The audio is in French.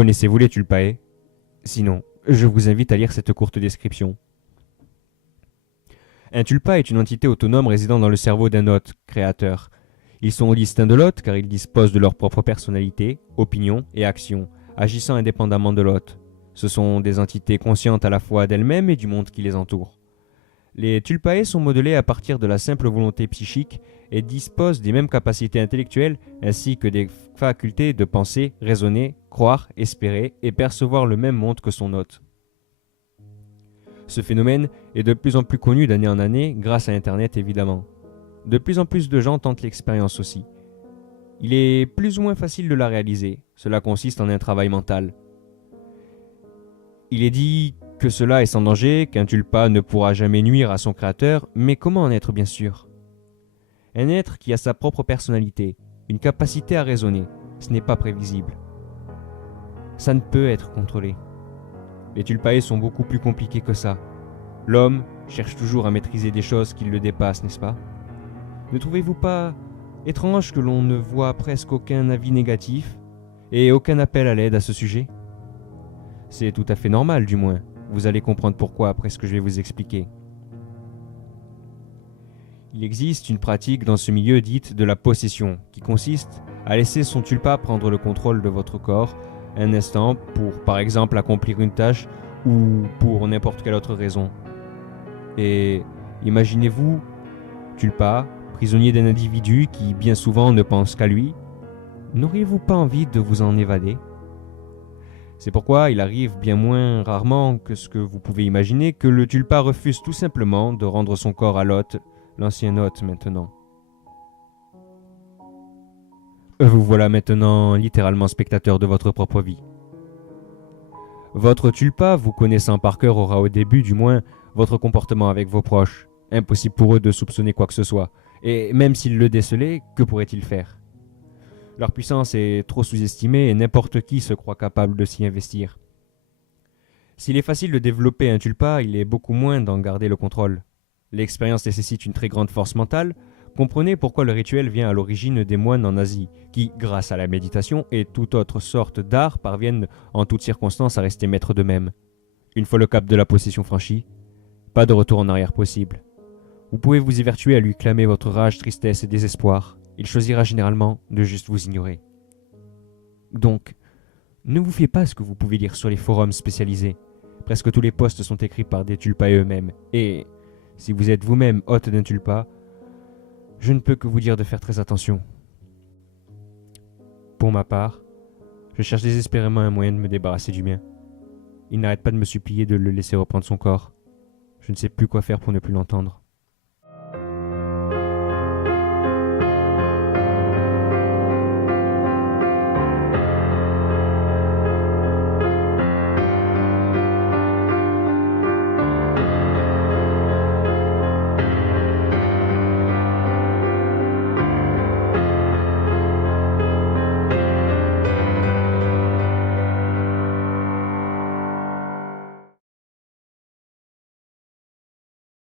Connaissez-vous les Tulpae? Sinon, je vous invite à lire cette courte description. Un tulpa est une entité autonome résidant dans le cerveau d'un hôte, créateur. Ils sont distincts de l'hôte car ils disposent de leur propre personnalité, opinions et actions, agissant indépendamment de l'hôte. Ce sont des entités conscientes à la fois d'elles-mêmes et du monde qui les entoure. Les Tulpae sont modelés à partir de la simple volonté psychique et disposent des mêmes capacités intellectuelles ainsi que des facultés de penser, raisonner, croire, espérer et percevoir le même monde que son hôte. Ce phénomène est de plus en plus connu d'année en année grâce à Internet évidemment. De plus en plus de gens tentent l'expérience aussi. Il est plus ou moins facile de la réaliser, cela consiste en un travail mental. Il est dit que cela est sans danger, qu'un tulpa ne pourra jamais nuire à son créateur, mais comment en être bien sûr? Un être qui a sa propre personnalité, une capacité à raisonner, ce n'est pas prévisible. Ça ne peut être contrôlé. Les Tulpae sont beaucoup plus compliqués que ça. L'homme cherche toujours à maîtriser des choses qui le dépassent, n'est-ce pas? Ne trouvez-vous pas étrange que l'on ne voit presque aucun avis négatif et aucun appel à l'aide à ce sujet? C'est tout à fait normal, du moins. Vous allez comprendre pourquoi après ce que je vais vous expliquer. Il existe une pratique dans ce milieu dite de la possession, qui consiste à laisser son tulpa prendre le contrôle de votre corps un instant pour, par exemple, accomplir une tâche ou pour n'importe quelle autre raison. Et imaginez-vous, tulpa, prisonnier d'un individu qui bien souvent ne pense qu'à lui, n'auriez-vous pas envie de vous en évader? C'est pourquoi il arrive bien moins rarement que ce que vous pouvez imaginer que le tulpa refuse tout simplement de rendre son corps à l'hôte, l'ancien hôte maintenant. Vous voilà maintenant littéralement spectateur de votre propre vie. Votre tulpa, vous connaissant par cœur, aura au début du moins votre comportement avec vos proches. Impossible pour eux de soupçonner quoi que ce soit. Et même s'ils le décelaient, que pourraient-ils faire? Leur puissance est trop sous-estimée et n'importe qui se croit capable de s'y investir. S'il est facile de développer un tulpa, il est beaucoup moins d'en garder le contrôle. L'expérience nécessite une très grande force mentale. Comprenez pourquoi le rituel vient à l'origine des moines en Asie, qui, grâce à la méditation et toute autre sorte d'art, parviennent en toutes circonstances à rester maîtres d'eux-mêmes. Une fois le cap de la possession franchi, pas de retour en arrière possible. Vous pouvez vous évertuer à lui clamer votre rage, tristesse et désespoir. Il choisira généralement de juste vous ignorer. Donc, ne vous fiez pas à ce que vous pouvez lire sur les forums spécialisés. Presque tous les posts sont écrits par des tulpas eux-mêmes. Et si vous êtes vous-même hôte d'un tulpa, je ne peux que vous dire de faire très attention. Pour ma part, je cherche désespérément un moyen de me débarrasser du mien. Il n'arrête pas de me supplier de le laisser reprendre son corps. Je ne sais plus quoi faire pour ne plus l'entendre.